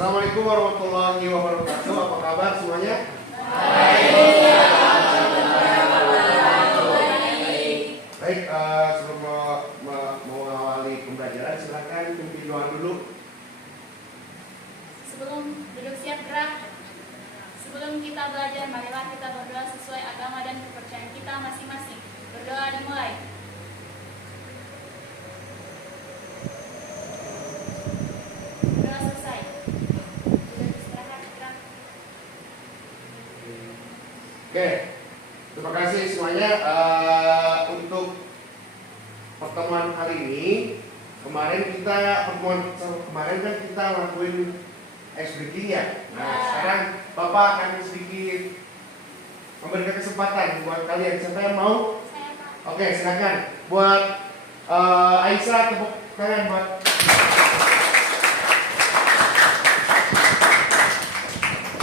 Assalamualaikum warahmatullahi wabarakatuh. Apa kabar semuanya? Baik, sebelum mengawali pembelajaran, silakan pimpin doa dulu. Sebelum duduk siap gerak. Sebelum kita belajar, marilah kita berdoa sesuai agama dan kepercayaan kita masing-masing. Berdoa dimulai. Berdoa selesai. Duduk istirahat gerak. Oke, terima kasih semuanya. Untuk pertemuan kali ini, pertemuan kemarin kan kita lakuin ice breaking ya. Nah, sekarang Bapak akan sedikit memberikan kesempatan buat kalian. Siapa yang mau? Saya Pak. Oke, silakan. Buat Aisyah, tepuk tangan buat.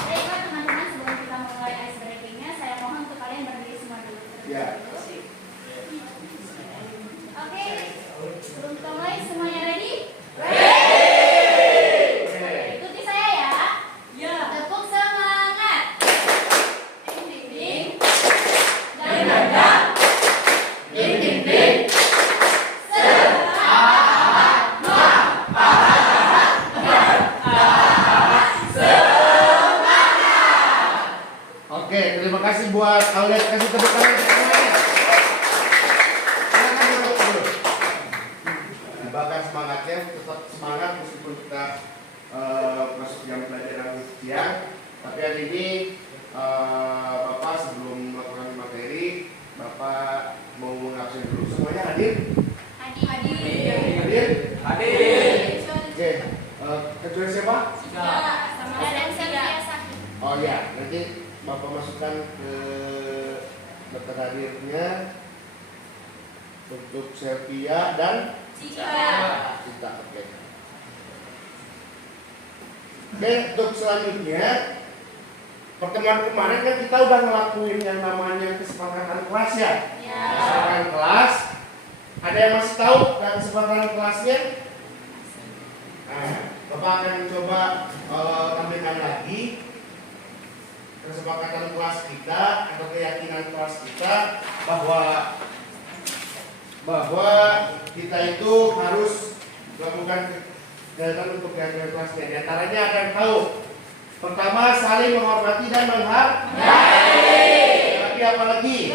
Baiklah teman-teman, sebelum kita mulai ice breaking-nya, saya mohon untuk kalian berdiri semua dulu. Ya. Oke, sebelum kita mulai, semuanya ready? Oke. Ikuti saya ya. Ya. Tepuk semangat. Ding ding ding. Dang dang dang. Ding ding ding. Oke, terima kasih buat kalian, kasih tepuk tangan semuanya. Silakan duduk dulu. Dibakar semangatnya, tetap semangat meskipun kita masuk jam pelajaran siang. Tapi hari ini Bapak sebelum melakukan materi, Bapak mau ngabsen dulu. Semuanya hadir? Hadir? Oke, kecuali siapa? Oh ya, nanti Bapak masukkan ke daftar hadirnya untuk Selvia dan Cita. Oke. Oke, untuk selanjutnya pertemuan kemarin kan kita udah ngelakuin yang namanya kesepakatan kelas ya. Kesepakatan kelas. Ada yang masih tahu kesepakatan kelasnya? Nah, Bapak akan coba tampilkan lagi kesepakatan kelas kita atau keyakinan kelas kita bahwa kita itu harus melakukan kegiatan untuk keyakinan kelasnya. Di antaranya akan tahu. Pertama, saling menghormati dan menghargai. Tapi apa lagi?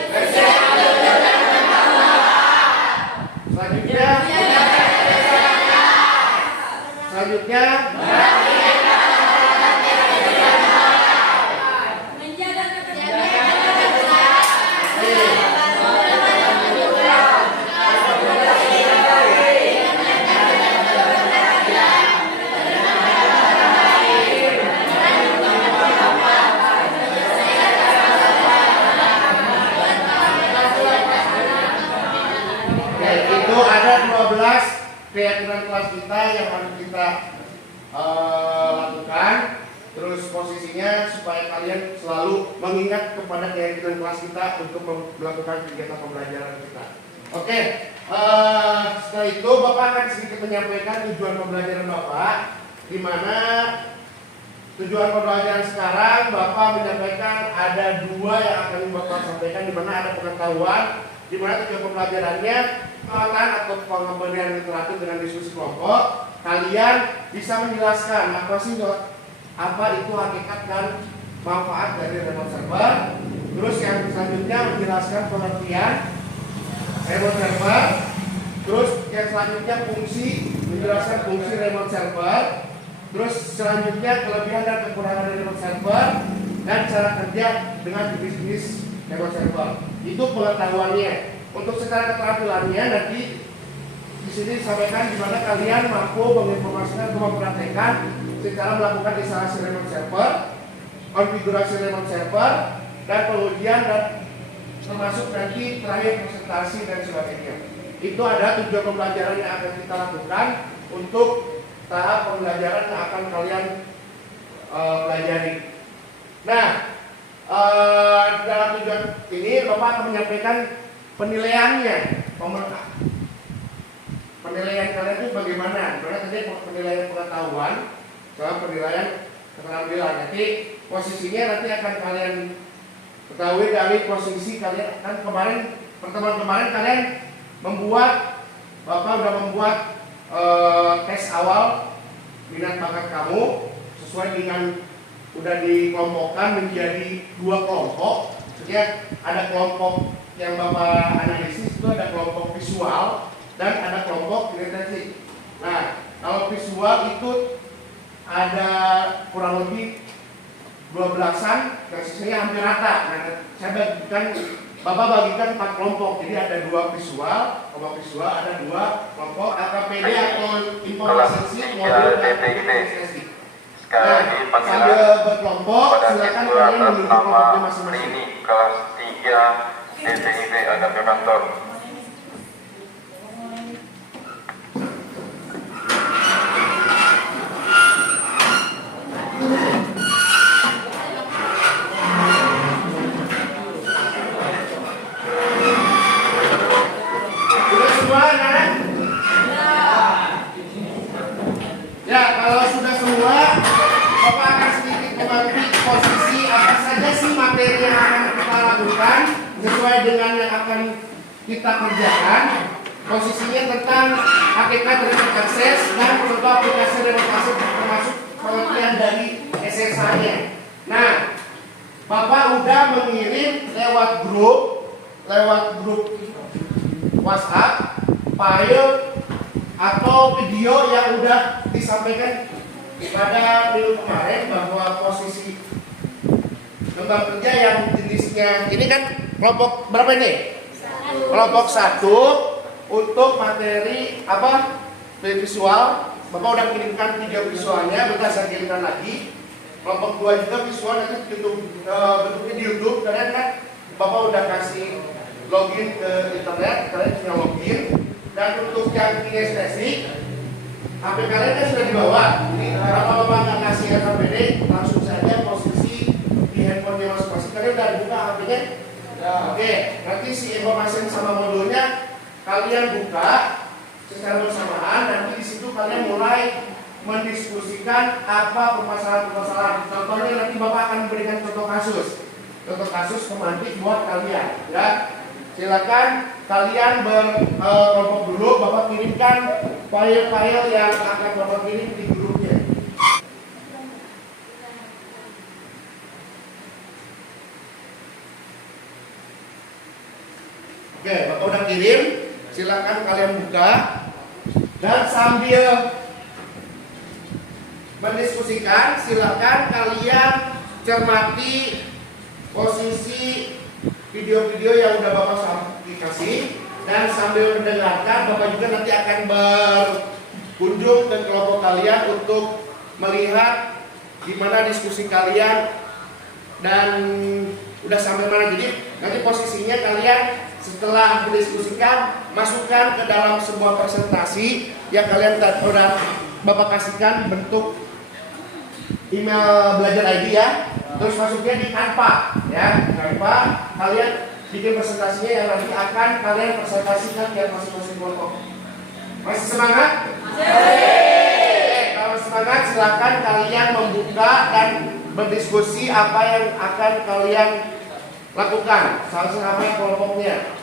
Selanjutnya itu ada 12 keyakinan kelas kita yang harus kita lakukan. Terus posisinya supaya kalian selalu mengingat kepada keyakinan kelas kita untuk melakukan kegiatan pembelajaran kita. Oke, setelah itu Bapak akan sedikit menyampaikan tujuan pembelajaran Bapak, di mana tujuan pembelajaran sekarang Bapak menyampaikan ada dua yang akan Bapak sampaikan, di mana ada pengetahuan, di mana tujuan pembelajarannya pengetahuan atau pemberian literatur dengan diskusi kelompok. Kalian bisa menjelaskan apa itu hakikat dan manfaat dari remote server. Terus yang selanjutnya menjelaskan pengertian remote server. Terus yang selanjutnya menjelaskan fungsi remote server. Terus selanjutnya kelebihan dan kekurangan dari remote server dan cara kerja dengan jenis-jenis remote server. Itu pengetahuannya. Untuk secara keterampilannya nanti di sini disampaikan di mana kalian mampu menginformasikan atau mempraktekkan secara melakukan instalasi remote server, konfigurasi remote server, dan pengujian dan termasuk nanti terakhir presentasi dan sebagainya. Itu ada tujuan pembelajaran yang akan kita lakukan untuk tahap pembelajaran yang akan kalian pelajari. Nah, dalam tujuan ini Bapak akan menyampaikan penilaiannya. Penilaian kalian itu bagaimana? Karena tadi penilaian pengetahuan, soal penilaian keterampilan. Nanti posisinya nanti akan kalian ketahui dari posisi kalian. Kan kemarin pertemuan kemarin kalian membuat, Bapak udah membuat tes awal minat bakat kamu sesuai dengan udah dikelompokkan menjadi 2 kelompok. Jadi ada kelompok yang Bapak analisis itu ada kelompok visual dan ada kelompok kinestetik. Nah, kalau visual itu ada kurang lebih 12-an, yang sisanya hampir rata. Nah, saya bagikan, Bapak bagikan 4 kelompok. Jadi ada 2 visual, kelompok visual, ada 2 kelompok AKPD atau informasi model dan kinestetik. Sekali lagi sambil berkelompok, silakan kalian memiliki kelompoknya masing-masing. Ini kelas 3 DPIP AKP kantor. Sudah semua, anak? Ya, kalau sudah semua, Bapak akan sedikit mengerti posisi apa saja sih materi yang akan kita lakukan sesuai dengan yang akan kita kerjakan. Posisinya tentang hakikat remote access dan contoh aplikasi remote access termasuk pengertian dari SSH-nya. Nah, Bapak udah mengirim lewat grup WhatsApp, file atau video yang udah disampaikan pada minggu kemarin bahwa posisi lembar kerja yang jenisnya ini kan kelompok berapa ini? Kelompok 1 untuk materi apa? Visual. Bapak udah kirimkan 3 visualnya, udah saya kirimkan lagi. Kelompok 2 juga visual nanti bentuknya di YouTube. Kalian kan Bapak udah kasih login ke internet, kalian tinggal login. Dan untuk yang kinestetik, HP kalian kan sudah dibawa. Jadi kalau Bapak nggak kasih HPD, langsung saja posisi di handphonenya masing-masing. Kalian udah buka HP-nya? Ya. Oke, nanti si informasi sama modulnya kalian buka secara bersamaan. Nanti di situ kalian mulai mendiskusikan apa permasalahan-permasalahan. Contohnya nanti Bapak akan memberikan contoh kasus pemantik buat kalian. Ya. Silakan kalian berkelompok dulu, Bapak kirimkan file-file yang akan Bapak kirim di grupnya. Oke, Bapak udah kirim, silakan kalian buka dan sambil mendiskusikan, silakan kalian cermati posisi video-video yang udah Bapak kasih dan sambil mendengarkan, Bapak juga nanti akan berkunjung ke kelompok kalian untuk melihat gimana diskusi kalian dan udah sampai mana. Jadi nanti posisinya kalian setelah mendiskusikan masukkan ke dalam sebuah presentasi yang kalian udah Bapak kasihkan bentuk email belajar ID ya. Terus masuknya di Canva ya, Canva kalian bikin presentasinya yang nanti akan kalian presentasikan ke masing-masing kelompok. Masih semangat? Oke, kalau semangat silakan kalian membuka dan berdiskusi apa yang akan kalian lakukan sama kelompoknya.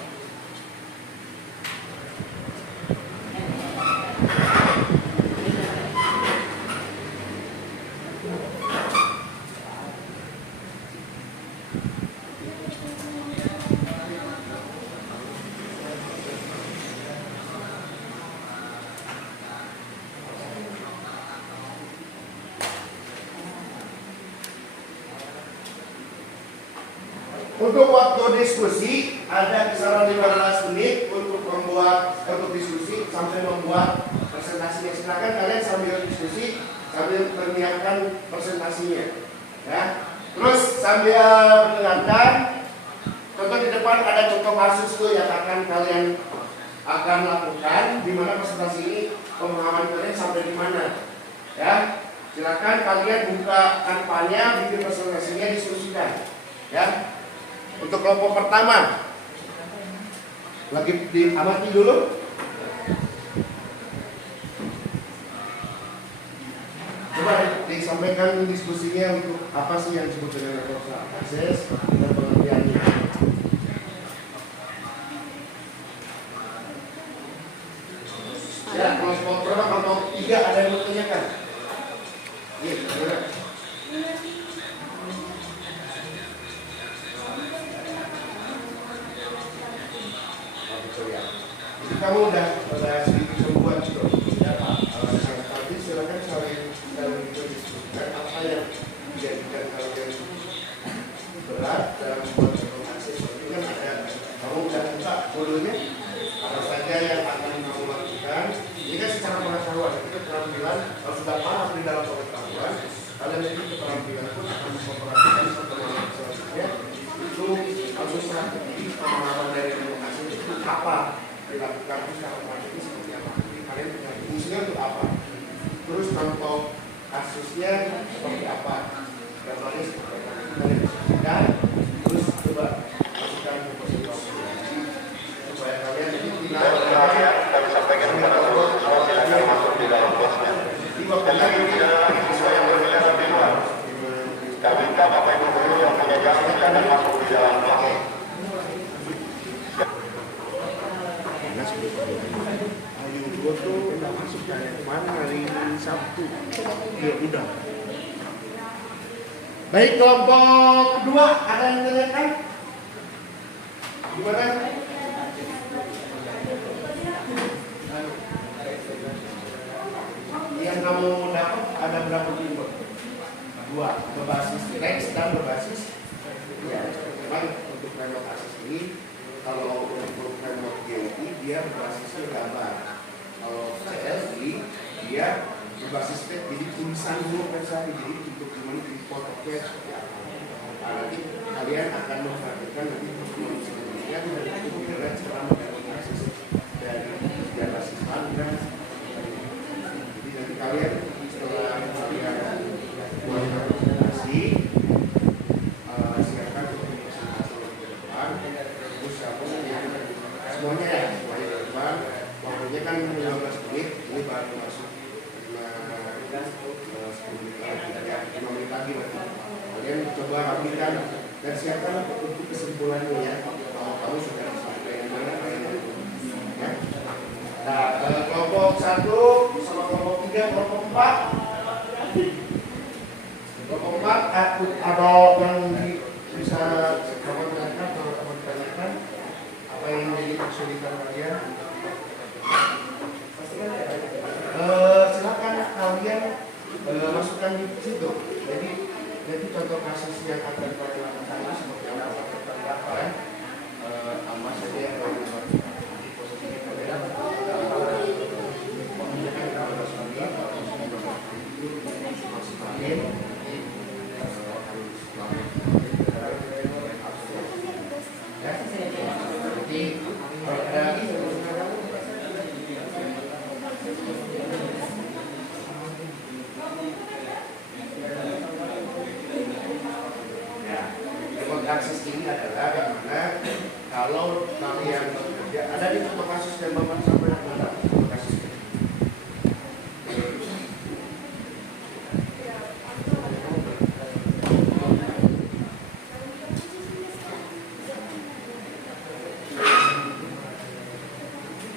Untuk waktu diskusi ada kisaran 15 menit untuk diskusi sampai membuat presentasinya. Silakan kalian sambil diskusi sambil menyiapkan presentasinya. Ya. Terus sambil mendengarkan, contoh di depan ada contoh kasus tuh yang akan kalian lakukan, di mana presentasi ini pemahaman kalian sampai di mana. Ya. Silakan kalian buka Canva-nya, bikin presentasinya, diskusikan. Ya. Untuk kelompok pertama, lagi diamati dulu. Coba sampaikan diskusinya untuk apa sih yang disebut dengan network access dan pengertiannya. Ya, kelompok berapa? Kelompok 3 ada yang mau tanyakan? Iya, gimana? Jadi kamu udah sedikit sembuhan juga. Ya Pak. Nanti silakan saling diskusikan apa yang dijadikan kalian berat dalam membuat informasi. Seperti kan ada kamu udah buka modulnya apa saja yang akan kamu lakukan. Ini kan secara pengetahuan, itu keterampilan kalau sudah paham di dalam pengetahuan, kalian itu keterampilan pun akan memperhatikan pertemuan selanjutnya. Itu harus strategi pemahaman dari informasi itu apa dilakukan secara praktis seperti apa. Jadi kalian punya fungsinya untuk apa. Terus contoh kasusnya seperti apa. Gambarnya seperti apa. Kalian diskusikan. Terus coba masukkan ke posisi supaya kalian ini tidak Kami sampaikan kepada seluruh siswa silakan masuk di dalam kelasnya. Kami minta Bapak Ibu guru yang punya jam silakan masuk di dalam kelas. Ayo gue tuh udah masuk dari kemarin hari Sabtu. Ya udah. Baik, kelompok kedua ada yang tanyakan? Gimana? Yang kamu dapat ada berapa tipe? 2, berbasis teks dan berbasis ya. Memang untuk framework akses ini kalau untuk framework GUI dia berbasisnya gambar. Kalau CLI dia berbasis teks, jadi tulisan dulu kan saya, jadi untuk gimana di fotonya seperti apa. Nanti kalian akan memperhatikan nanti pertemuan selanjutnya dari itu kira cara menggunakan akses dari basis mana. Jadi nanti kalian setelah kalian buat presentasi silakan untuk presentasi ke depan. Terus kamu semuanya ya, semuanya ke depan. Waktunya kan 15 menit, ini baru masuk 10 menit lagi ya, 5 menit lagi nanti. Kalian coba rapikan dan siapkan untuk kesimpulannya ya. Kalau kamu sudah sampai yang mana kalian ya. Nah, kelompok 1 sama kelompok 3, kelompok 4. Kelompok 4 ada yang bisa kamu tanyakan atau kamu ditanyakan apa yang menjadi kesulitan kalian? Silakan kalian masukkan di situ. Jadi contoh kasus yang akan kalian lakukan itu seperti apa ya? Tambah saja yang kalian buat di posisi kalian. Akses ini adalah bagaimana kalau kalian bekerja ada di contoh kasus yang Bapak sampaikan pada kasus ini.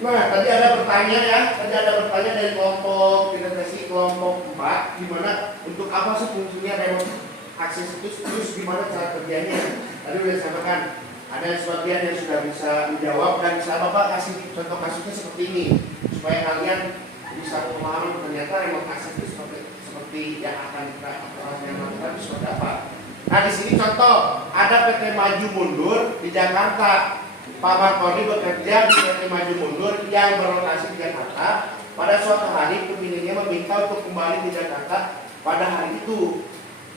Nah, tadi ada pertanyaan ya, dari kelompok integrasi kelompok 4, gimana untuk apa sih fungsinya remote akses itu, terus gimana cara kerjanya. Tadi udah disampaikan, ada sebagian yang sudah bisa menjawab dan bisa Bapak kasih contoh kasusnya seperti ini supaya kalian bisa memahami ternyata remote access itu seperti yang akan kita lakukan seperti apa. Nah, di sini contoh ada PT Maju Mundur di Jakarta. Pak Markoni bekerja di PT Maju Mundur yang berlokasi di Jakarta. Pada suatu hari pemiliknya meminta untuk kembali di Jakarta pada hari itu.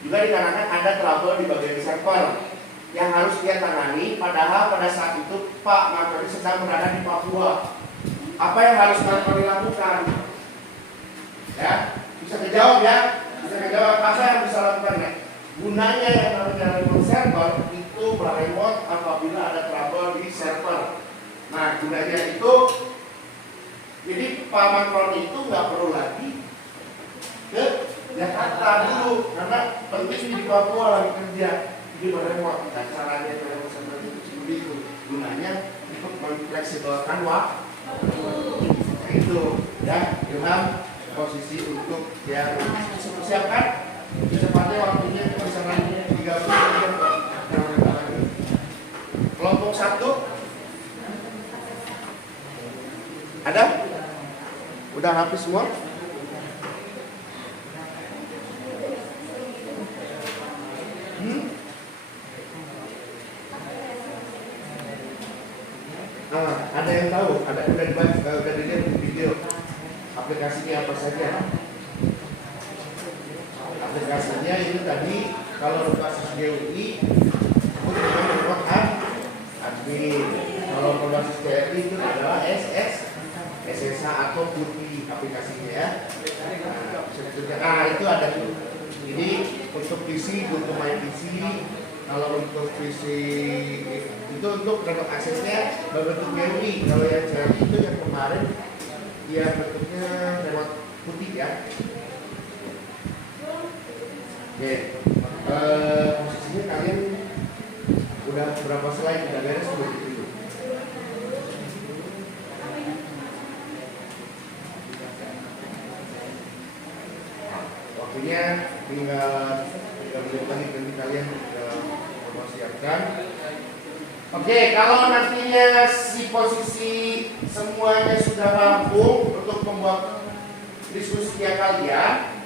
Juga dikarenakan ada trouble di bagian server yang harus dia tangani, padahal pada saat itu Pak Markoni sedang berada di Papua. Apa yang harus Markoni lakukan? Ya, bisa dijawab ya? Bisa dijawab apa yang bisa lakukan ya? Gunanya yang namanya remote server itu remote apabila ada trouble di server. Nah, gunanya itu jadi Pak Markoni itu nggak perlu lagi ke Jakarta. tahan dulu karena penting di Papua lagi kerja. Jadi mereka caranya dalam konsentrasi itu gunanya untuk mengfleksibelkan waktu. Nah, itu ya, Ilham posisi untuk yang siapkan secepatnya waktunya bisa lagi 30 menit. Kelompok 1 ada? Udah habis semua? Ada yang tahu? Ada udah dibaca, udah dilihat di video aplikasinya apa saja? Aplikasinya ini tadi kalau berbasis GUI itu dengan admin. Kalau berbasis CRI itu adalah SSH atau Putih aplikasinya ya. Nah itu ada tuh. Jadi untuk PC, untuk main PC. Kalau untuk PC itu untuk remote aksesnya berbentuk GUI. Kalau yang CRI itu yang kemarin dia bentuknya remote putih ya. Oke, posisinya kalian udah berapa slide udah beres belum itu? Waktunya tinggal 3 menit lagi nanti kalian udah mempersiapkan. Oke, kalau nantinya si posisi semuanya sudah rampung untuk membuat diskusinya kalian,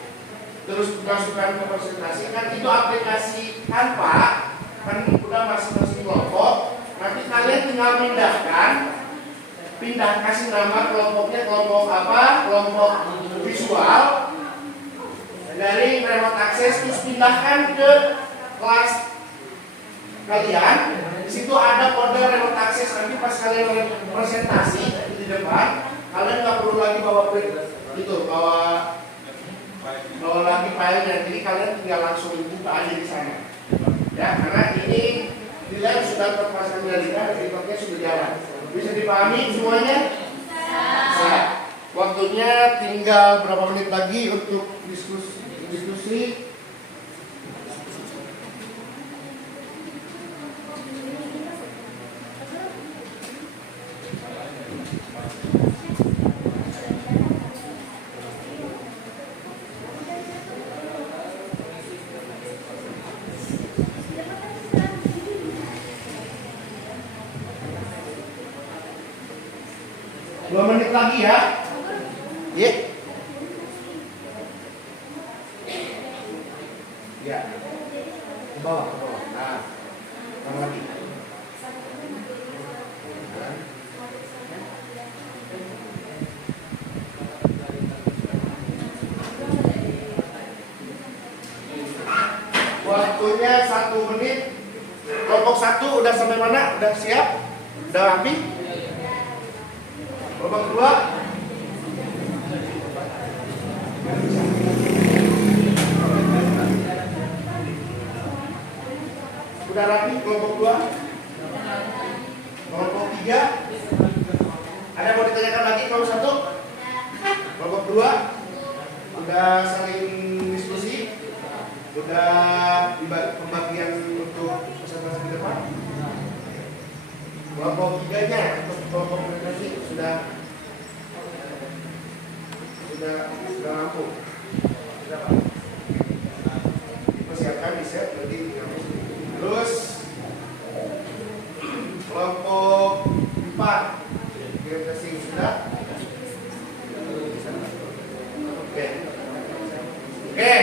terus masukkan ke presentasi, kan itu aplikasi Canva, kan udah masing-masing kelompok. Nanti kalian tinggal pindah kasih nama kelompoknya kelompok apa, kelompok visual dari remote access, terus pindahkan ke kelas kalian. Di situ ada kode remote access. Nanti pas kalian presentasi di depan, kalian nggak perlu lagi bawa lagi filenya. Jadi kalian tinggal langsung buka aja di sana. Ya, karena ini dilihat sudah terpasang jaringan, networknya sudah jalan. Bisa dipahami semuanya? Bisa. Waktunya tinggal berapa menit lagi untuk diskusi. Dua menit lagi ya. Ya. Ya. Ke bawah. Nah. Tambah lagi. Nah. Waktunya 1 menit. Kelompok 1 udah sampai mana? Udah siap? Udah rapi? Kelompok 2 sudah rapi. Kelompok 2, kelompok 3 ada yang mau ditanyakan lagi? Kelompok 1, kelompok 2 udah saling diskusi, udah pembagian untuk presentasi di depan. Kelompok 3-nya untuk kelompok presentasi sudah rampung. Sudah Pak. Dipersiapkan di set nanti. Terus kelompok 4 presentasi sudah. Oke,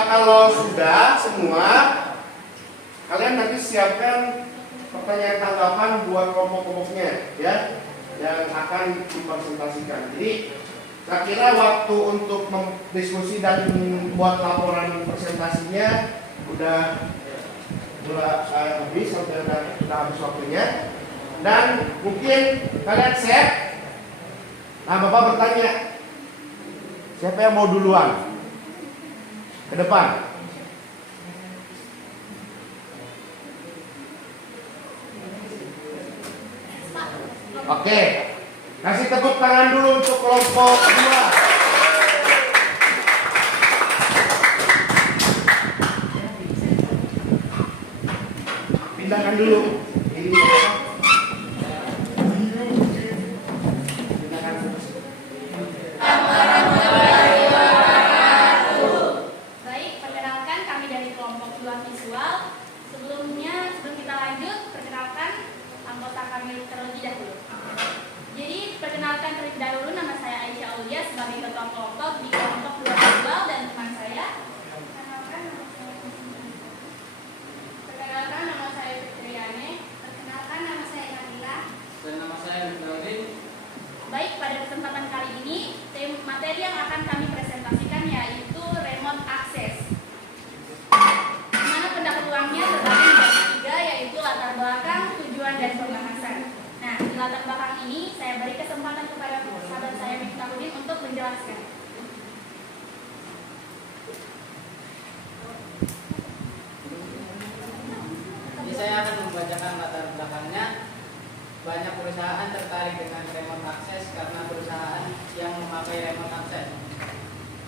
kalau sudah semua, kalian nanti siapkan pertanyaan tanggapan buat kelompok-kelompoknya ya, yang akan dipresentasikan. Jadi saya kira waktu untuk diskusi dan membuat laporan presentasinya udah habis, sampai udah habis waktunya. Dan mungkin kalian set. Nah, Bapak bertanya, siapa yang mau duluan ke depan? Oke, kasih tepuk tangan dulu untuk kelompok 2. disidangkan dulu. Ini Baik, perkenalkan kami dari kelompok 2 visual. Sebelum kita lanjut, perkenalkan anggota kami terlebih dahulu. Jadi, perkenalkan terlebih dahulu, nama saya Aisyah Aulia sebagai ketua kelompok di kelompok 2 visual dan teman saya. Perkenalkan nama saya Fitriane. Perkenalkan nama saya Kamila. Dan nama saya Nurdin. Baik, pada kesempatan kali ini, materi yang akan kami presentasikan yaitu remote access. Di mana pendahuluannya terbagi menjadi 3, yaitu latar belakang, tujuan, dan pembahasan. Nah, di latar belakang ini saya beri kesempatan kepada sahabat saya Miftahudin untuk menjelaskan. Jadi saya akan membacakan latar belakangnya. Banyak perusahaan tertarik dengan remote access karena perusahaan yang memakai remote access.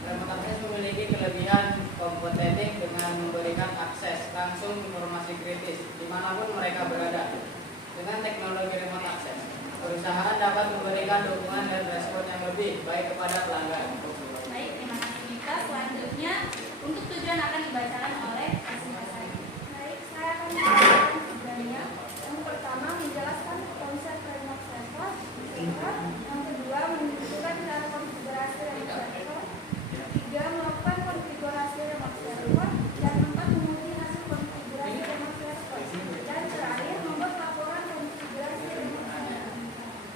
Remote access memiliki kelebihan kompetitif dengan memberikan akses langsung informasi kritis dimanapun mereka berada. Dengan teknologi remote access, perusahaan dapat memberikan dukungan dan respon yang lebih baik kepada pelanggan. Baik, terima kasih Mita. Selanjutnya, untuk tujuan akan dibacakan oleh Asy. Baik, saya akan menjelaskan tujuannya. Yang pertama, menjelaskan konsep remote server. Yang kedua, menunjukkan cara konfigurasi remote server. Tiga, melakukan konfigurasi remote server. Dan empat, menguji hasil konfigurasi remote server. Dan terakhir, membuat laporan konfigurasi remote server.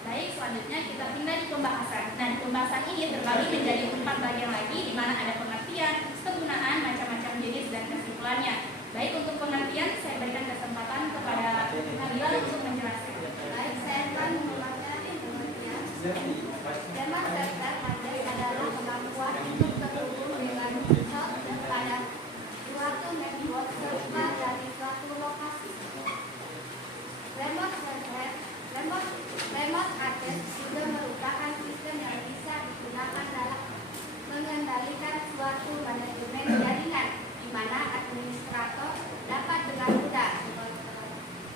Baik, selanjutnya kita pindah di pembahasan. Nah, di pembahasan ini terbagi menjadi 4 bagian lagi, di mana ada pengertian, kegunaan, macam-macam jenis, dan kesimpulannya. Baik, untuk pengertian, saya berikan kesempatan kepada Nabila untuk menjelaskan. Baik, saya akan membacakan pengertian. Remote server adalah kemampuan untuk terhubung dengan hub pada suatu network server dari suatu lokasi. Remote access juga merupakan sistem yang bisa digunakan dalam mengendalikan suatu manajemen jaringan, di mana administrator dapat dengan mudah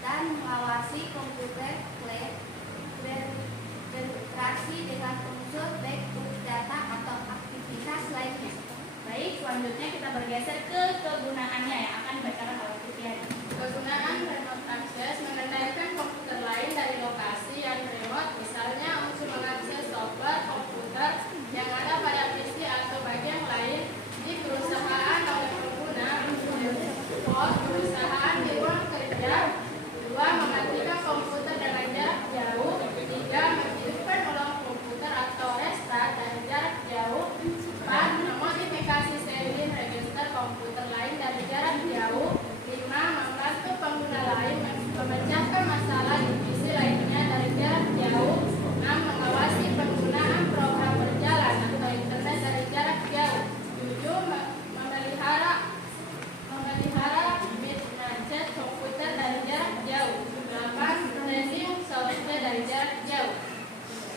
dan mengawasi komputer berinteraksi dengan unsur baik data atau aktivitas lainnya. Baik, selanjutnya kita bergeser ke kegunaannya yang akan dibacakan oleh Fitriani. Kegunaan remote access mengendalikan komputer lain dari lokasi yang remote, misalnya untuk mengakses software komputer yang ada pada PC atau bagian lain di perusahaan oleh pengguna, pos perusahaan di ruang kerja. 2. Mematikan komputer dengan jarak jauh. 3. Menghidupkan ulang komputer atau restart dari jarak jauh. 4. Memodifikasi seri register komputer lain dari jarak jauh. 5. Membantu pengguna lain memecahkan masalah di PC lainnya dari jarak jauh. 6. Mengawasi penggunaan program berjalan atau internet dari jarak jauh. 7. Memelihara bit gadget komputer dari jarak jauh. 8. Tracing software dari jarak jauh.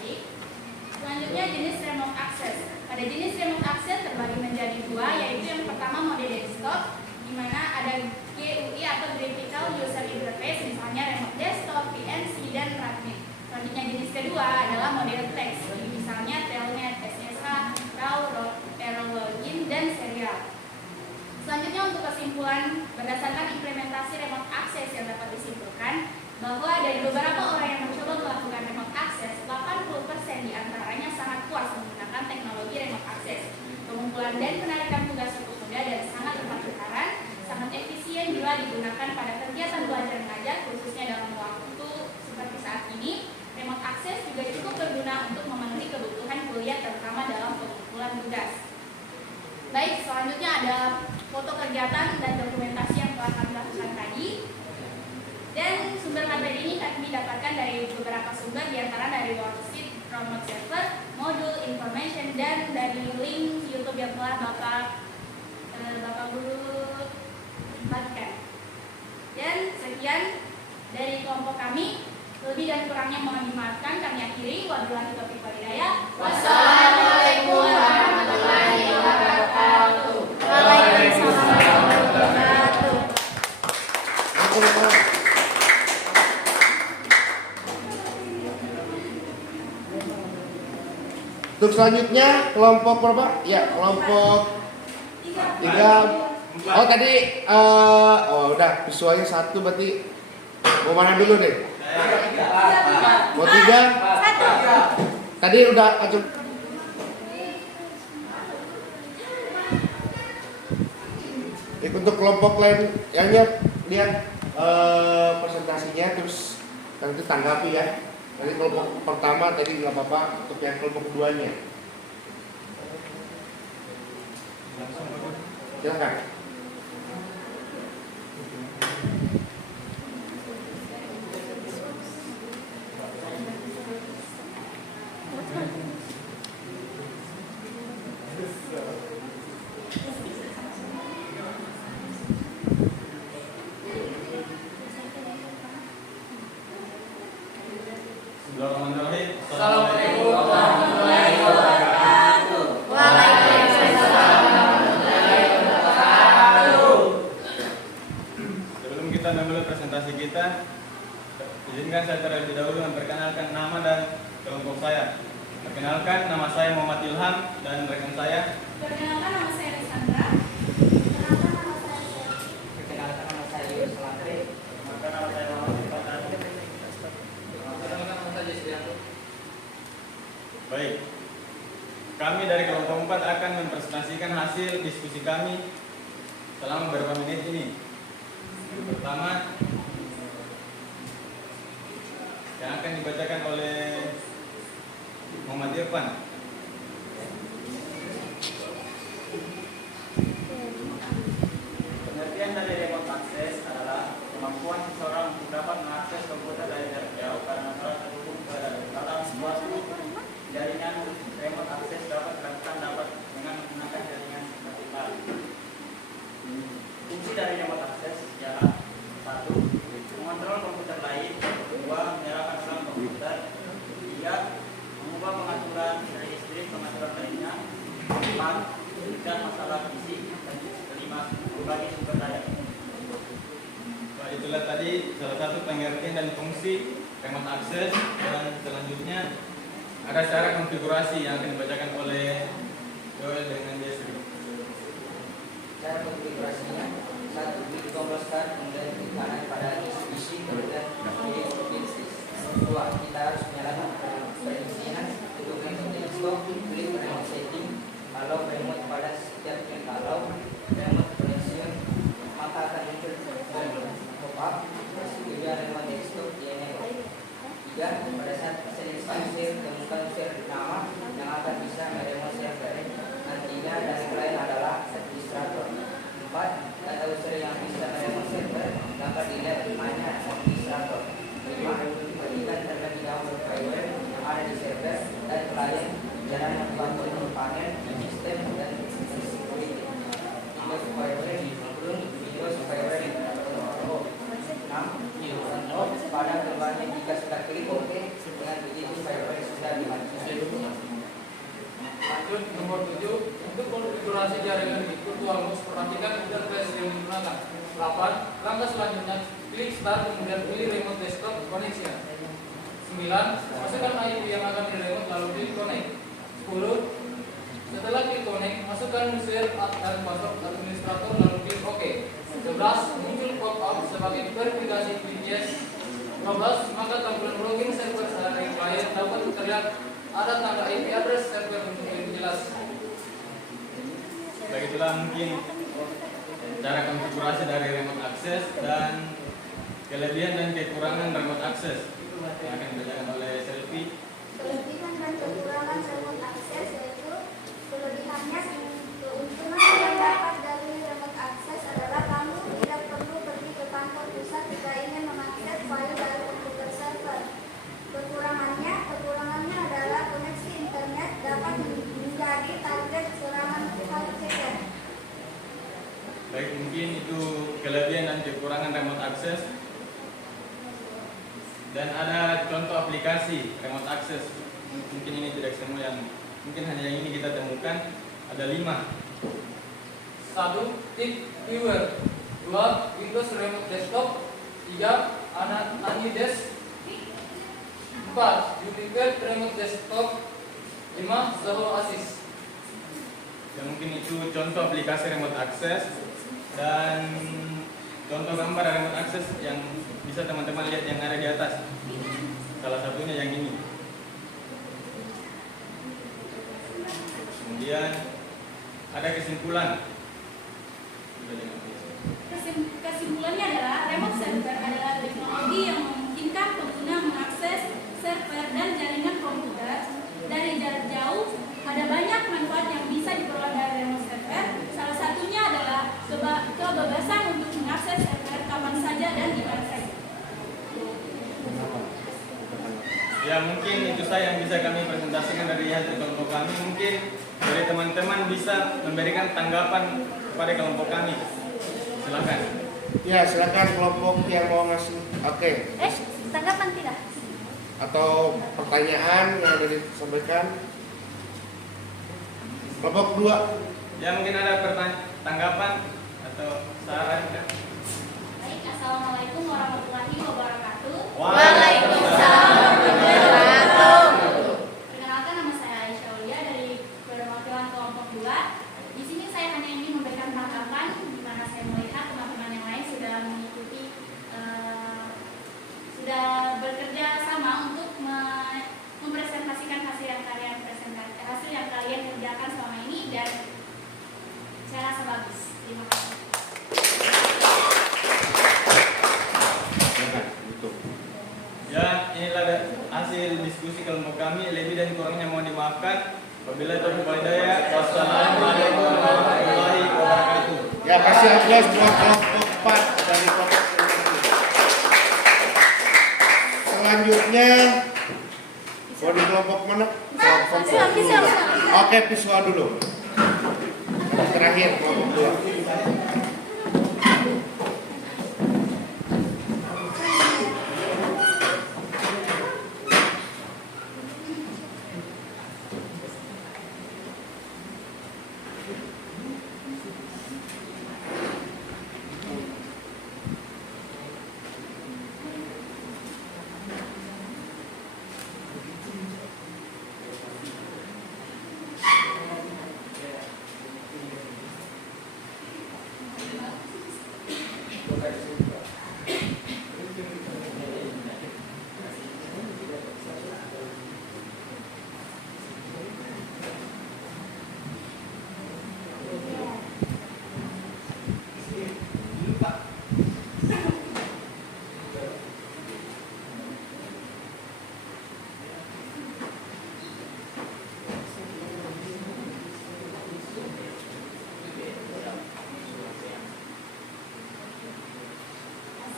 Baik. Selanjutnya jenis remote access. Pada jenis remote access terbagi menjadi 2, yaitu yang pertama mode desktop, di mana ada GUI atau Graphical User Interface, misalnya remote desktop, VNC, dan Radmit. Selanjutnya jenis kedua adalah model text, misalnya Telnet, SSH, RAW, Error Login, dan serial. Selanjutnya untuk kesimpulan, berdasarkan implementasi remote access yang dapat disimpulkan bahwa dari beberapa orang yang mencoba melakukan remote access, 80% diantaranya sangat puas menggunakan teknologi remote access. Pengumpulan dan penarikan tugas cukup mudah dan sangat tepat sasaran, sangat efisien bila digunakan pada kegiatan belajar mengajar, khususnya dalam waktu seperti saat ini. Remote access juga cukup berguna untuk memenuhi kebutuhan kuliah, terutama dalam pengumpulan tugas. Baik, selanjutnya ada foto kegiatan dan dokumentasi yang telah kami lakukan tadi. Dan sumber materi ini kami dapatkan dari beberapa sumber, diantara dari worksheet, remote server, modul, information, dan dari link YouTube yang telah Bapak Guru bagikan. Dan sekian dari kelompok kami. Lebih dan kurangnya mohon dimaafkan. Kami akhiri. Wabillahi taufiq wal hidayah. Wassalamualaikum warahmatullahi wabarakatuh. Waalaikumsalam warahmatullahi wabarakatuh. Untuk selanjutnya kelompok berapa? Ya, kelompok 3. Oh tadi, udah visualnya 1 berarti mau mana dulu deh? Mau 3? Tadi udah acung. Untuk kelompok lain yang lihat presentasinya terus nanti tanggapi ya. Tadi kelompok pertama tadi nggak apa-apa, untuk yang kelompok keduanya. Silakan. Assalamualaikum warahmatullahi wabarakatuh. Sebelum kita memulai presentasi kita, izinkan saya terlebih dahulu memperkenalkan nama dan kelompok saya. Perkenalkan, nama saya Muhammad Ilham dan rekan saya. Perkenalkan nama saya Risandra. Perkenalkan nama saya Yus Lantri. Maka nama saya Muhammad Ilham. Perkenalkan nama saya Yusrianto. Baik, kami dari kelompok 4 akan mempresentasikan hasil diskusi kami selama beberapa menit ini. Yang pertama, yang akan dibacakan oleh Muhammad Irfan. Pengertian dari remote access adalah kemampuan seseorang untuk dapat mengakses komputer dari jarak jauh karena telah terhubung ke dalam suatu jaringan. Remote access dapat dilakukan dengan menggunakan jaringan vertikal. Fungsi dari remote access ialah 1. Mengontrol komputer lain, 2. Menyalakan alarm komputer, 3. Mengubah pengaturan dari listrik pengaturan lainnya, 4. Memberikan masalah fisik, dan 5. Berbagi sumber daya. Nah, itulah tadi salah satu pengertian dan fungsi remote access, dan selanjutnya ada cara konfigurasi yang akan dibacakan oleh Joel dengan Jeffrey. Cara konfigurasinya: 1. Klik tombol start, kemudian klik kanan pada isi, kemudian pilih provinsi. 2. Kita harus menyalakan perizinan. Untuk remote desktop, klik remote setting. Kalau remote pada setiap klik kalau remote connection, maka akan muncul pop-up persediaan remote desktop di enable. 3. Pada saat seleksi user, temukan user nama yang akan bisa meremote server. Nantinya dari klien adalah administrator. 4. Data user yang bisa meremote server dapat dilihat hanya administrator. 5. Perhatikan terlebih dahulu firewall yang ada di server dan klien jangan membantu panel sistem dan security. Windows firewall belum Windows firewall 6. Pada keluarnya jika sudah klik OK, dengan begitu firewall sudah dihancurkan. Lanjut nomor 7, untuk konfigurasi jaringan virtual host perhatikan interface yang digunakan. 8. Langkah selanjutnya, klik start kemudian pilih remote desktop connection. 9. Masukkan IP yang akan di-remote lalu klik connect. 10. Setelah klik connect, masukkan user dan password administrator lalu klik OK. 11. Muncul pop-up sebagai verifikasi VPS. 12. Maka tampilan login server dari klien dapat terlihat ada tanda IP address server untuk lebih jelas. Baik, itulah mungkin cara konfigurasi dari remote access dan kelebihan dan kekurangan remote access yang akan dibacakan oleh Selfie. Kelebihan dan kekurangan remote access yaitu kelebihannya, keuntungan yang dapat dari remote access adalah kamu tidak perlu pergi ke kantor pusat jika ingin mengakses file dari komputer server. Kekurangannya adalah koneksi internet dapat menjadi target serangan hacker. Baik, mungkin itu kelebihan dan kekurangan remote access. Dan ada contoh aplikasi remote access. Mungkin ini tidak semua mungkin hanya yang ini kita temukan. Ada 5. 1. Tip viewer. 2. Windows remote desktop. 3. Anydesk. 4. Duplicate remote desktop. 5. Zoho Asis. Ya mungkin itu contoh aplikasi remote access dan contoh gambar remote access yang bisa teman-teman lihat yang ada di atas. Salah satunya yang ini. Kemudian ada kesimpulan. Kesimpulannya adalah remote server adalah teknologi yang memungkinkan pengguna mengakses server dan jaringan komputer dari jarak jauh. Ada banyak manfaat yang bisa diperoleh dari remote server. Salah satunya adalah kebebasan untuk mengakses server kapan saja dan di mana saja. Ya mungkin itu saja yang bisa kami presentasikan dari hasil kelompok kami. Mungkin dari teman-teman bisa memberikan tanggapan kepada kelompok kami. Silakan. Ya, silakan kelompok yang mau ngasih. Oke. Tanggapan tidak? Atau pertanyaan yang ada disampaikan. Kelompok 2. Ya mungkin ada tanggapan atau saran. Baik, assalamualaikum warahmatullahi wabarakatuh. Waalaikumsalam. Perkenalkan, nama saya Aisyah Aulia dari perwakilan kelompok 2. Di sini saya hanya ingin memberikan tanggapan di mana saya melihat teman-teman yang lain sudah mengikuti sudah bekerja sama untuk mempresentasikan hasil yang kalian kerjakan selama ini dan saya rasa bagus. Terima kasih. Ya, inilah hasil diskusi kelompok kami. Lebih dan kurangnya mohon dimaafkan. Wabillahi taufiq wal hidayah. Wassalamualaikum warahmatullahi wabarakatuh. Ya, kasih aplaus buat kelompok 4 dari kelompok 1. Selanjutnya mau di kelompok mana? Kelompok 2. Oke, visual dulu. Terakhir kelompok 2.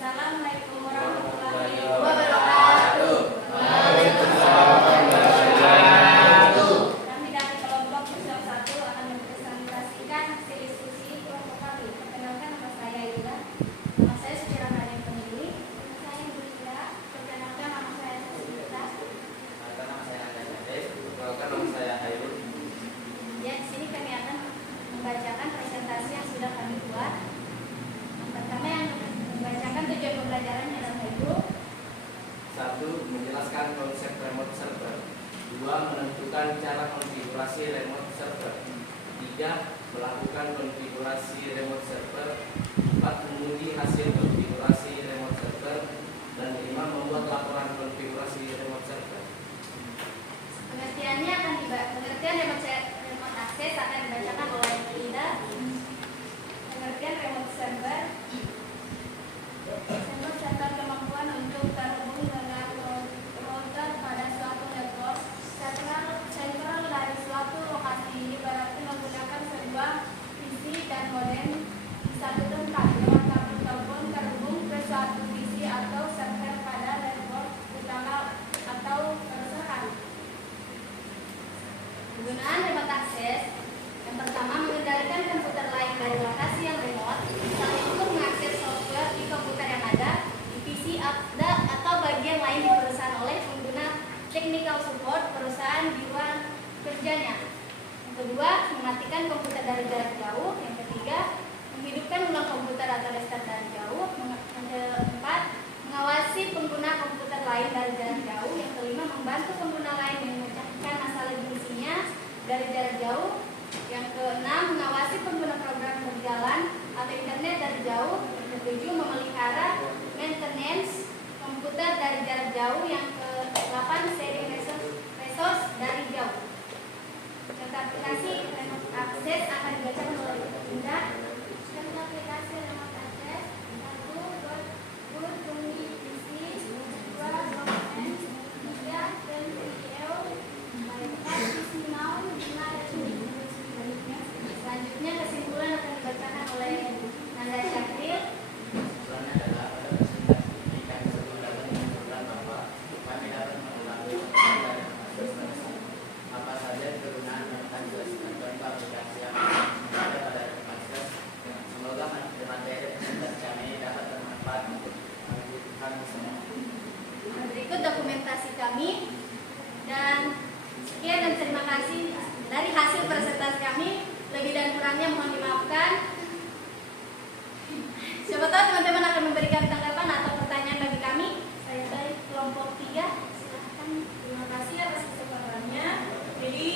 Assalamualaikum warahmatullahi wabarakatuh. Kami dari kelompok 1 akan mempresentasikan hasil diskusi kelompok kami. Perkenalkan, nama saya Ila. Nama saya Suci Ramadhan Pemilih. Nama saya Ibu Ila. Perkenalkan, nama saya Sucita. Nama saya Ade. Perkenalkan, nama saya Hairul. Ya, di sini kami akan membacakan presentasi yang sudah kami buat. Yang pertama yang membacakan tujuan pembelajaran adalah Ibu. 1. Menjelaskan konsep remote server. 2. Menentukan cara konfigurasi remote server. 3. Melakukan konfigurasi remote server. 4. Menguji hasil konfigurasi remote server. Dan 5. Membuat laporan konfigurasi remote server. Pengertiannya akan pengertian remote access akan dibacakan oleh Ida. Pengertian remote server. Remote server kemampuan untuk terhubung dengan router pada suatu network sentral dari suatu lokasi. Ini berarti menggunakan sebuah PC dan modem di satu tempat lewat kabel telepon terhubung ke suatu PC atau server pada network utama atau perusahaan. Penggunaan remote access yang pertama mengendalikan komputer lain dari lokasi yang remote, misalnya untuk mengakses software di komputer yang ada di PC atau bagian lain di perusahaan oleh pengguna technical support perusahaan di luar kerjanya. Yang kedua, mematikan komputer dari jarak jauh. Yang ketiga, menghidupkan ulang komputer atau restart dari jauh. Yang keempat, mengawasi pengguna komputer lain dari jarak jauh. Yang kelima, membantu pengguna lain memecahkan masalah di isinya. dari jarak jauh. Yang keenam, mengawasi pengguna program berjalan atau internet dari jauh. Yang ketujuh, memelihara maintenance komputer dari jarak jauh. Yang ke-8, sharing resource dari jauh. Contoh aplikasi remote access akan dibacakan oleh Indah. Contoh aplikasi remote access 1. Good Bunyi PC 2. Documents 3. Video 4. PC Now 5. Selanjutnya kesimpulan akan dibacakan oleh Nanda Syakril. Kesimpulannya adalah pada presentasi ini kami sebenarnya menyimpulkan bahwa kami dapat mengetahui dari akses apa saja kegunaan remote access dan contoh aplikasi yang ada pada remote access. Semoga materi presentasi kami dapat bermanfaat untuk kami semua. Berikut dokumentasi kami dan sekian dan terima kasih dari hasil presentasi kami. Lebih dan kurangnya mohon dimaafkan. Siapa tahu teman-teman akan memberikan tanggapan atau pertanyaan bagi kami. Saya dari kelompok 3. Silahkan. Terima kasih atas kesempatannya. Jadi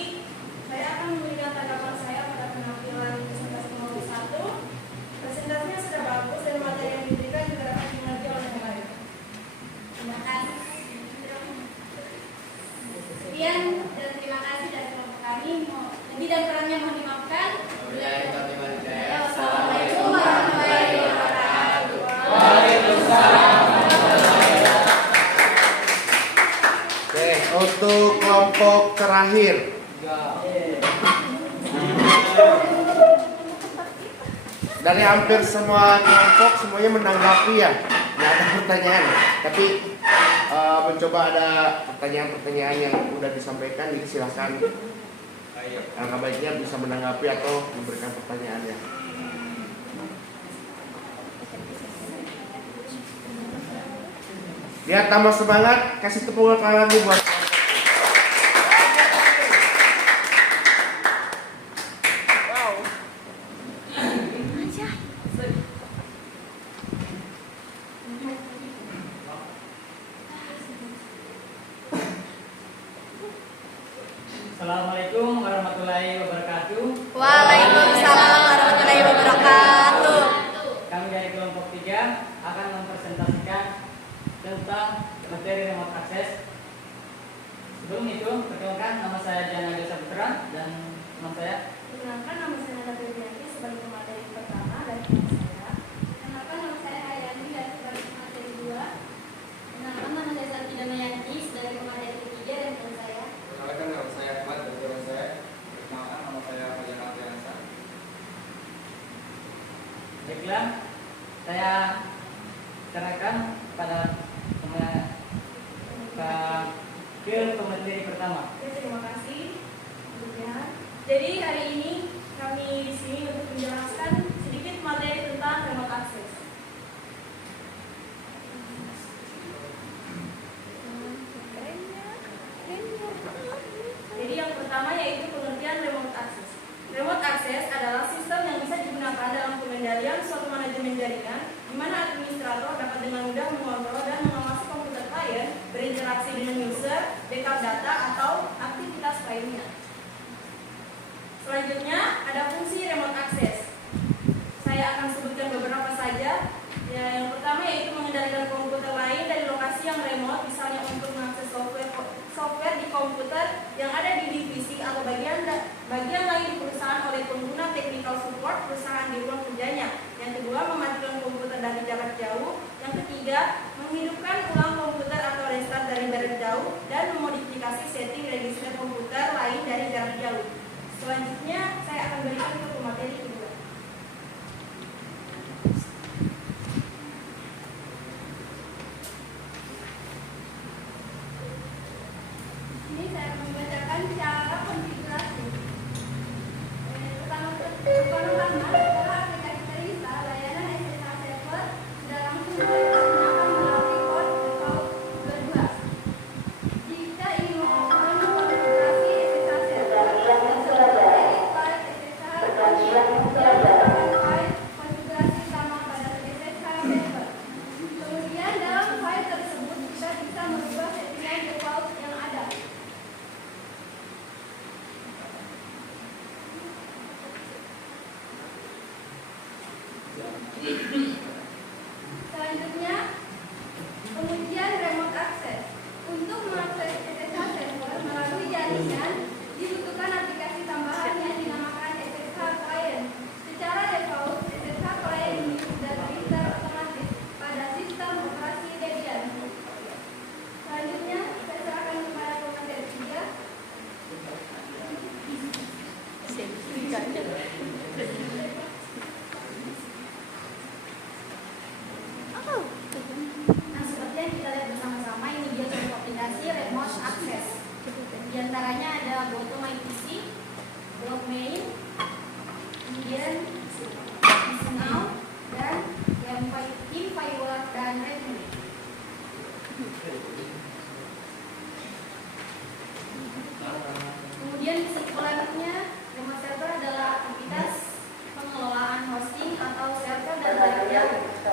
saya akan memberikan tanggapan saya pada penampilan presentasi nomor 1. Presentasinya sudah bagus dan materi yang diberikan juga dapat dimengerti oleh yang lain. Terima kasih. Sekian dan terima kasih dari kelompok kami. Lebih dan kurangnya mohon dimaafkan. Wassalamualaikum warahmatullahi wabarakatuh. Oke, untuk kelompok terakhir. Dari hampir semua kelompok semuanya menanggapi ya, nggak ada pertanyaan. Tapi mencoba ada pertanyaan-pertanyaan yang udah disampaikan, jadi silahkan. Alangkah baiknya bisa menanggapi atau memberikan pertanyaannya. Biar tambah semangat, kasih tepuk tangan lagi buat. Assalamualaikum warahmatullahi wabarakatuh. Waalaikumsalam warahmatullahi wabarakatuh. Kami dari kelompok 3 akan mempresentasikan tentang materi remote access. Sebelum itu, perkenalkan nama saya Jana Desa Putra dan teman saya. Perkenalkan nama saya Nanda Febrianti sebagai pemateri pertama dari kelompok saya. Kenalkan nama saya Hayani dari sebagai pemateri 2. Kenalkan nama saya Santi Damayanti dari pemateri 3 dan teman saya. Perkenalkan nama saya Ahmad dan teman saya. Perkenalkan nama saya Fajar Alfiansa. Baiklah, saya serahkan pada pemateri pertama. Oke, terima kasih. Jadi hari ini kami di sini untuk menjelaskan sedikit materi tentang remote access. Jadi yang pertama yaitu pengertian remote access. Remote access adalah sistem yang bisa digunakan dalam pengendalian suatu manajemen jaringan, di mana administrator dapat dengan mudah mengontrol dan mengawasi komputer klien, berinteraksi dengan user, backup data atau aktivitas lainnya. Selanjutnya ada fungsi remote access. Saya akan sebutkan beberapa saja. Ya, yang pertama yaitu mengendalikan komputer lain dari lokasi yang remote, misalnya untuk mengakses software di komputer yang ada di divisi atau bagian lain di perusahaan oleh pengguna technical support perusahaan di ruang kerjanya. Yang kedua, mematikan komputer dari jarak jauh. Yang ketiga, menghidupkan ulang komputer atau restart dari jarak jauh dan memodifikasi setting register komputer lain dari jarak jauh. Selanjutnya, saya akan berikan ke pemateri kedua. Ini saya akan membacakan cara konfigurasi. Pertama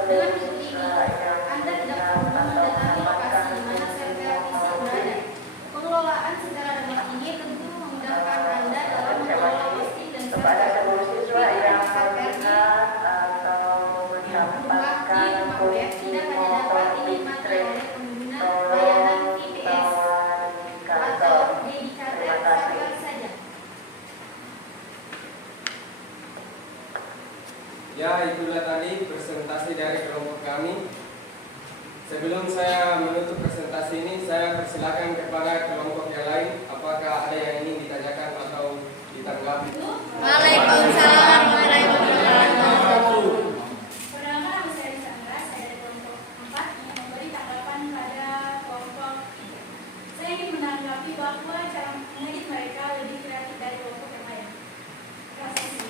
Dengan fitur ini, Anda tidak perlu mendatangi lokasi di mana server PC berada. Pengelolaan secara remote ini tentu memudahkan Anda dalam mengelola hosting dan server. Rumah web tidak hanya dapat dinikmati oleh pengguna layanan VPS atau dedicated server saja. Ya, itulah tadi presentasi dari kelompok kami. Sebelum saya menutup presentasi ini, saya persilakan kepada kelompok yang lain, apakah ada yang ingin ditanyakan atau ditanggapi. Waalaikumsalam warahmatullahi wabarakatuh. Pertama, nama saya Sandra, saya dari kelompok 4 yang memberi tanggapan pada kelompok 3. Saya ingin menanggapi bahwa cara mengedit mereka lebih kreatif dari kelompok yang lain. Terima kasih.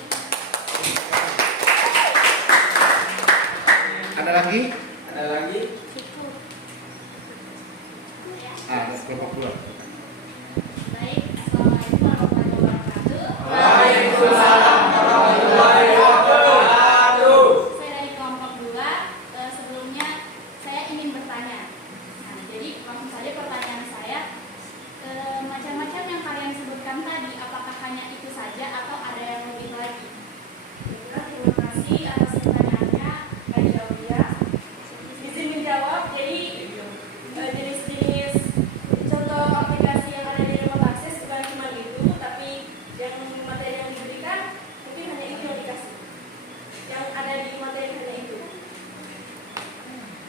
Ada lagi? Ada lagi? Kelompok 2. Baik, assalamualaikum warahmatullahi wabarakatuh. Waalaikumsalam warahmatullahi wabarakatuh. Saya dari kelompok 2. Sebelumnya saya ingin bertanya. Nah, jadi langsung saja pertanyaan saya. Macam-macam yang kalian sebutkan tadi, apakah hanya itu saja atau ada yang lebih lagi? Terima kasih atas pertanyaannya, Mbak Jaulia. Izin menjawab. Jadi jenis-jenis contoh aplikasi yang ada di remote access bukan cuma itu, tapi yang materi yang diberikan mungkin hanya itu yang dikasih. Yang ada di materi hanya itu.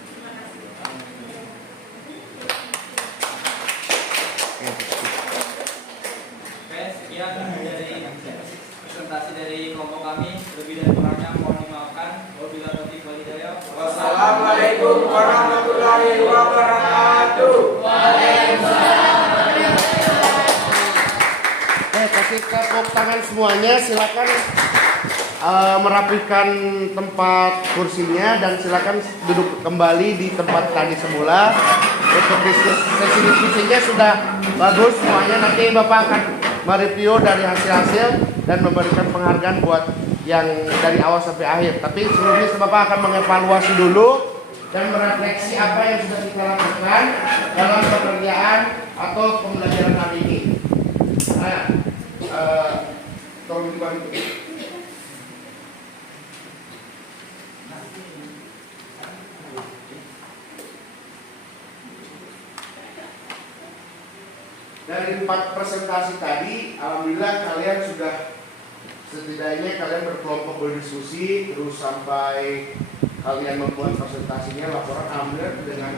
Terima kasih. Oke, sekian dari presentasi dari kelompok kami. Lebih dan kurangnya mohon dimaafkan. Wabillahi taufiq wal hidayah. Wassalamualaikum warahmatullahi wabarakatuh. Kasih tepuk tangan semuanya, silakan merapikan tempat kursinya dan silakan duduk kembali di tempat tadi semula. Untuk sesi diskusinya sudah bagus semuanya. Nanti Bapak akan mereview dari hasil-hasil dan memberikan penghargaan buat yang dari awal sampai akhir. Tapi sebelumnya Bapak akan mengevaluasi dulu dan merefleksi apa yang sudah kita lakukan dalam pekerjaan atau pembelajaran hari ini. Nah, tolong dibantu. Dari 4 presentasi tadi, alhamdulillah kalian sudah setidaknya kalian berkelompok berdiskusi terus sampai kalian membuat presentasinya, laporan. Alhamdulillah dengan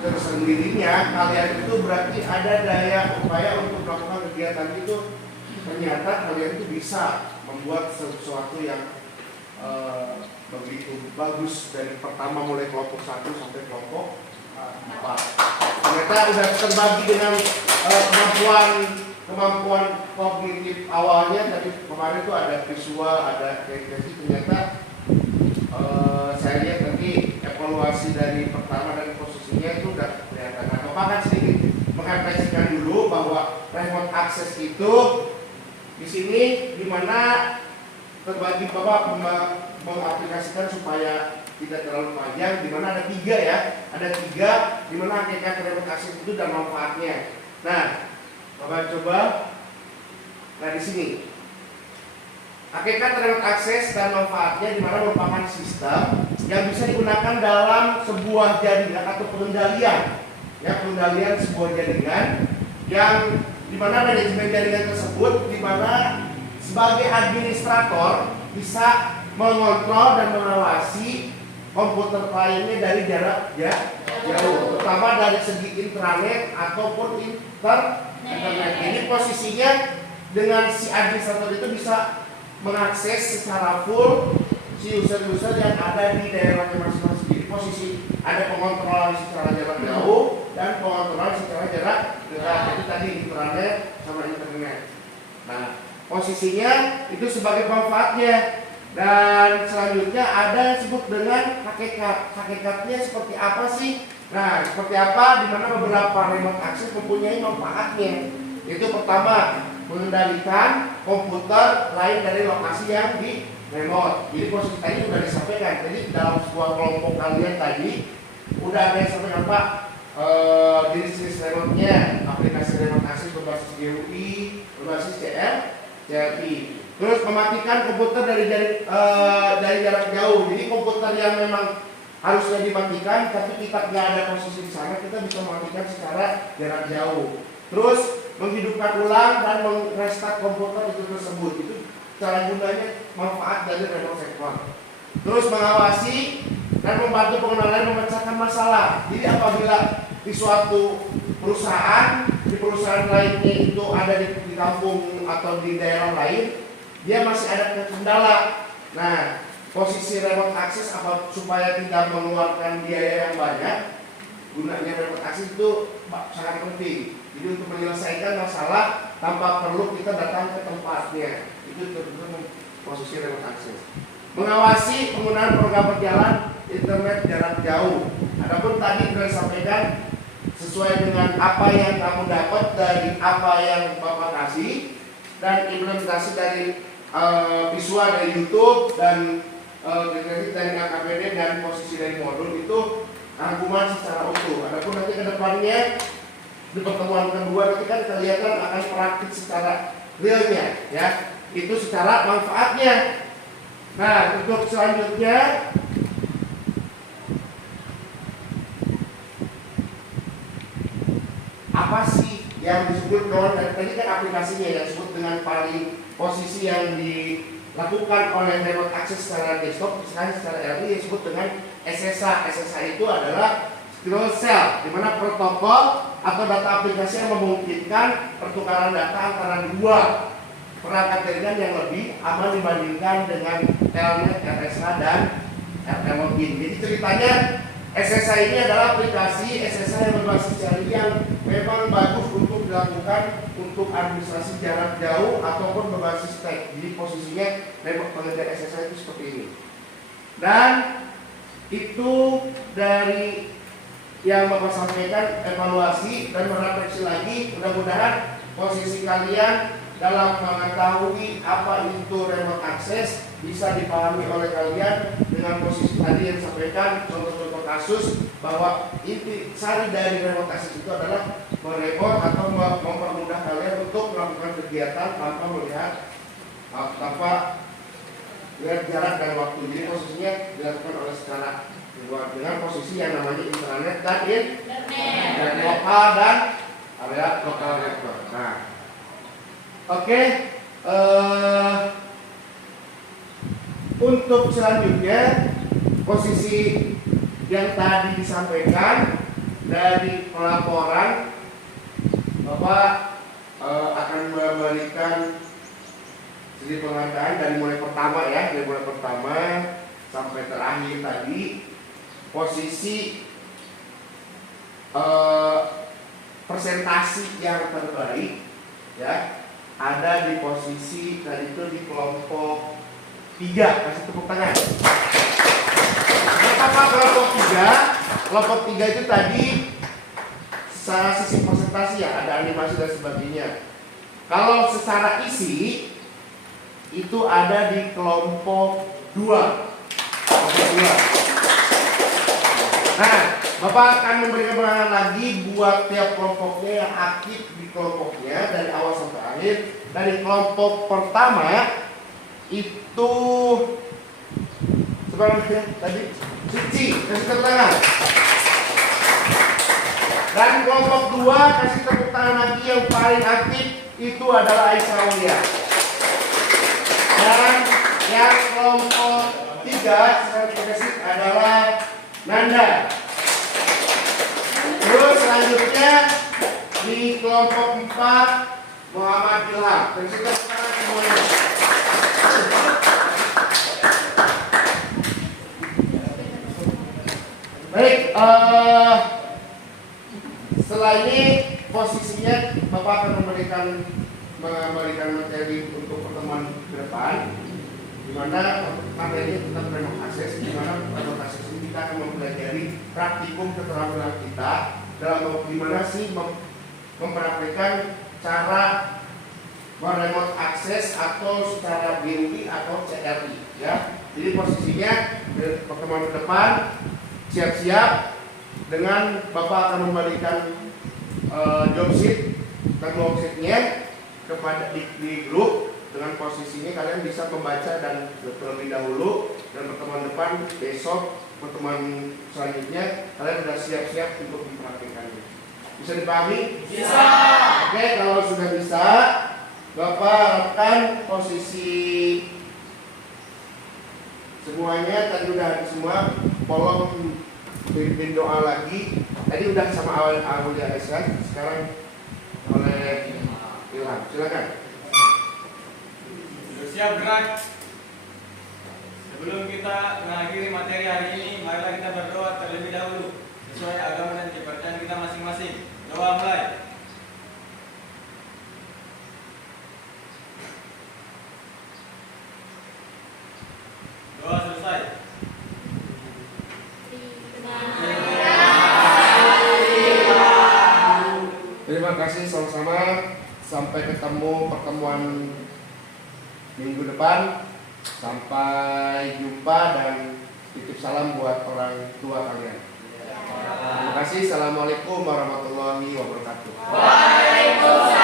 tersendirinya kalian itu berarti ada daya upaya untuk melakukan kegiatan itu. Ternyata kalian itu bisa membuat sesuatu yang begitu bagus dari pertama mulai kelompok 1 sampai kelompok 4. Ternyata sudah terbagi dengan kemampuan kognitif awalnya. Tadi kemarin itu ada visual, ada kreatif. Ternyata saya lihat nanti evaluasi dari pertama dan posisinya itu sudah kelihatan. Nah, Bapak akan sedikit mengapresiasikan dulu bahwa remote access itu di sini dimana terbagi. Bapak mengaplikasikan supaya tidak terlalu panjang, di mana ada 3 ya, ada 3 di mana hakikat remote access itu dan manfaatnya. Nah, Bapak coba. Nah, di sini hakikat remote access dan manfaatnya di mana merupakan sistem yang bisa digunakan dalam sebuah jaringan atau pengendalian, ya, pengendalian sebuah jaringan yang di mana manajemen jaringan tersebut di mana sebagai administrator bisa mengontrol dan mengawasi komputer kliennya dari jarak jauh, terutama dari segi intranet ataupun internet. Ini posisinya dengan si administrator itu bisa mengakses secara full si user-user yang ada di daerahnya masing-masing. Jadi posisi ada pengontrolan secara jarak jauh dan pengontrolan secara jarak dekat. Jadi tadi intranet sama internet. Nah, posisinya itu sebagai manfaatnya. Dan selanjutnya ada yang disebut dengan hakikat. Hakikatnya seperti apa sih? Nah, seperti apa? Di mana beberapa remote access mempunyai manfaatnya. Itu pertama, mengendalikan komputer lain dari lokasi yang di remote. Jadi posisi tadi sudah disampaikan. Jadi dalam sebuah kelompok kalian tadi udah ada yang sampaikan Pak, jenis-jenis remote-nya, aplikasi remote access berbasis GUI, berbasis CLI. Terus mematikan komputer dari jarak jauh. Jadi komputer yang memang harusnya dimatikan, tapi kita nggak ada posisi di sana, kita bisa mematikan secara jarak jauh. Terus menghidupkan ulang dan merestart komputer itu tersebut. Itu cara gunanya, manfaat dari remote checkpoint. Terus mengawasi dan membantu pengenalan memecahkan masalah. Jadi apabila di suatu perusahaan, di perusahaan lainnya itu ada di kampung atau di daerah lain, dia masih ada kendala. Nah, posisi remote access supaya tidak mengeluarkan biaya yang banyak, gunanya remote access itu sangat penting. Jadi untuk menyelesaikan masalah tanpa perlu kita datang ke tempatnya, itu tentunya posisi remote access. Mengawasi penggunaan program berjalan internet jarak jauh. Adapun tadi sudah disampaikan sesuai dengan apa yang kamu dapat dari apa yang Bapak kasih dan implementasi dari visual dari YouTube dan dari KKPD dan posisi dari modul itu rangkuman secara utuh. Adapun nanti ke depannya di pertemuan kedua nanti kan kelihatan akan praktik secara realnya, ya. Itu secara manfaatnya. Nah, untuk selanjutnya apa sih yang disebut dengan tadi kan aplikasinya yang disebut dengan paling posisi yang dilakukan oleh remote access secara desktop, sekarang secara LI disebut dengan SSH. SSH itu adalah Secure Shell, di mana protokol atau data aplikasi yang memungkinkan pertukaran data antara dua perangkat jaringan yang lebih aman dibandingkan dengan Telnet, RSH dan RT Login. Jadi ceritanya SSH ini adalah aplikasi SSH yang berbasis jaringan yang memang bagus untuk dilakukan untuk administrasi jarak jauh ataupun berbasis tag. Jadi posisinya memang pengerjaan SSH itu seperti ini. Dan itu dari yang Bapak sampaikan, evaluasi dan merefleksi lagi. Mudah-mudahan posisi kalian dalam mengetahui apa itu remote access bisa dipahami oleh kalian dengan posisi tadi yang disampaikan, contoh-contoh kasus bahwa inti sari dari remote access itu adalah merepot atau mempermudah kalian untuk melakukan kegiatan tanpa melihat jarak dan waktu. Jadi posisinya dilakukan oleh secara dengan posisi yang namanya intranet dan lokal dan area lokal network. Nah, oke, untuk selanjutnya posisi yang tadi disampaikan dari pelaporan, Bapak akan memberikan sedikit pengantar dari mulai pertama ya, dari mulai pertama sampai terakhir tadi. Posisi presentasi yang terbaik ya ada di posisi tadi itu di kelompok 3. Kasih tepuk tangan. Pertama kelompok 3. Kelompok 3 itu tadi secara sisi presentasi ya ada animasi dan sebagainya. Kalau secara isi itu ada di kelompok 2. Kelompok 2. Nah, Bapak akan memberikan penanganan lagi buat tiap kelompoknya yang aktif di kelompoknya dari awal sampai akhir. Dari kelompok pertama itu sebenarnya tadi Cici, kasih tepuk tangan. Dan kelompok 2 kasih tepuk tangan lagi yang paling aktif itu adalah Aisyah Aulia. Dan yang kelompok 3 secara kasih adalah Nanda. Terus selanjutnya di kelompok 4 Muhammad Ilham. Terus kita sekarang semuanya. Baik, setelah ini posisinya Bapak akan memberikan materi untuk pertemuan ke depan, di mana materinya tentang remote access, di mana remote access ini kita akan mempelajari praktikum keterampilan kita dalam gimana sih mempraktikkan cara remote access atau secara GUI atau CRI ya. Jadi posisinya pertemuan ke depan siap-siap dengan Bapak akan memberikan job sheet dan worksheetnya kepada di grup. Dengan posisinya kalian bisa membaca dan terlebih dahulu, dan pertemuan depan besok pertemuan selanjutnya kalian sudah siap-siap untuk mempraktikkannya. Bisa dipahami? Bisa. Oke, kalau sudah bisa, Bapak harapkan posisi semuanya tadi udah ada semua. Tolong pimpin doa lagi. Tadi udah sama Aulia Esa, sekarang oleh Ilham. Silakan. Siap gerak. Sebelum kita mengakhiri materi hari ini, marilah kita berdoa terlebih dahulu sesuai agama dan kepercayaan kita masing-masing. Doa mulai. Doa selesai. Terima kasih sama-sama. Sampai ketemu pertemuan minggu depan. Sampai jumpa dan titip salam buat orang tua kalian. Terima kasih. Assalamualaikum warahmatullahi wabarakatuh. Waalaikumsalam.